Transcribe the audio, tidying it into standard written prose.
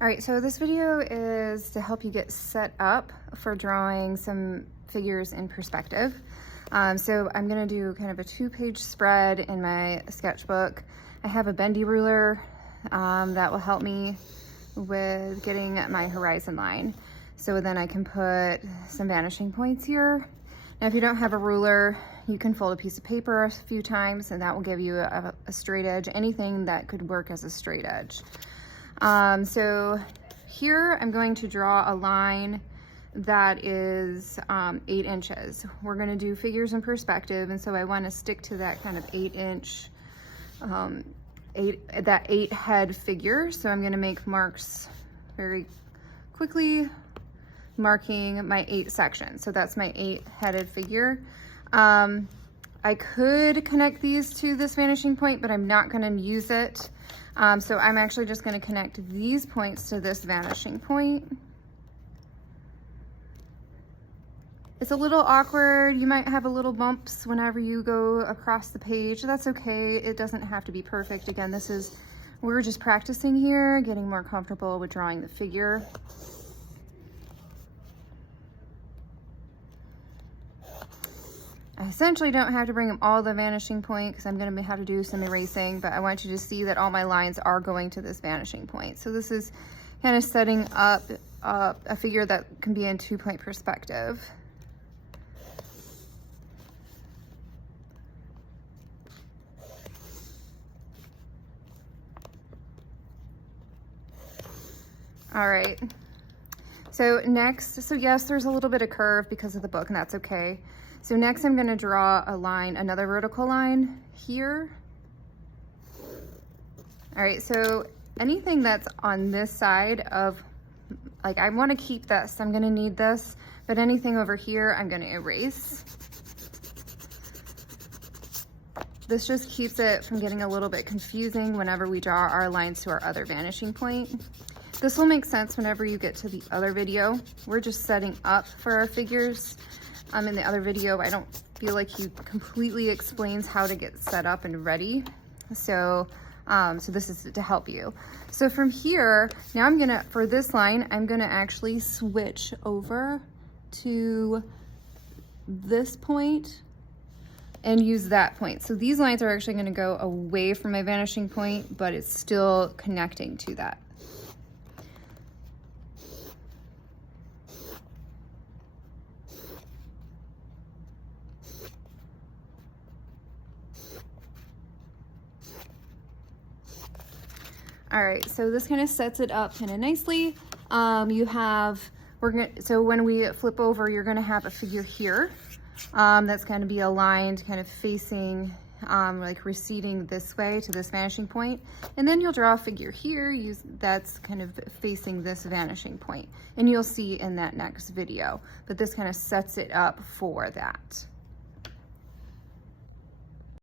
All right, so this video is to help you get set up for drawing some figures in perspective. So I'm gonna do kind of a 2-page spread in my sketchbook. I have a bendy ruler that will help me with getting my horizon line. So then I can put some vanishing points here. Now, if you don't have a ruler, you can fold a piece of paper a few times and that will give you a straight edge, anything that could work as a straight edge. So here I'm going to draw a line that is 8 inches. We're going to do figures in perspective, and so I want to stick to that kind of 8-inch, that 8 head figure. So I'm going to make marks very quickly, marking my 8 sections. So that's my 8-headed figure. I could connect these to this vanishing point, but I'm not going to use it. So I'm actually just going to connect these points to this vanishing point. It's a little awkward. You might have a little bumps whenever you go across the page. That's okay. It doesn't have to be perfect. Again, we're just practicing here, getting more comfortable with drawing the figure. I essentially don't have to bring them all the vanishing point because I'm going to have to do some erasing, but I want you to see that all my lines are going to this vanishing point. So this is kind of setting up a figure that can be in 2-point perspective. All right. So next, so yes, there's a little bit of curve because of the book, and that's okay. So next I'm going to draw a line, another vertical line here. All right, so anything that's on this side of, like, I want to keep this, I'm going to need this, but anything over here I'm going to erase. This just keeps it from getting a little bit confusing whenever we draw our lines to our other vanishing point. This will make sense whenever you get to the other video. We're just setting up for our figures. In the other video, I don't feel like he completely explains how to get set up and ready. So this is to help you. So from here, now for this line, I'm gonna actually switch over to this point and use that point. So these lines are actually gonna go away from my vanishing point, but it's still connecting to that. All right, so this kind of sets it up kind of nicely. So when we flip over, you're gonna have a figure here that's gonna be aligned, kind of facing, like receding this way to this vanishing point. And then you'll draw a figure here, that's kind of facing this vanishing point. And you'll see in that next video, but this kind of sets it up for that.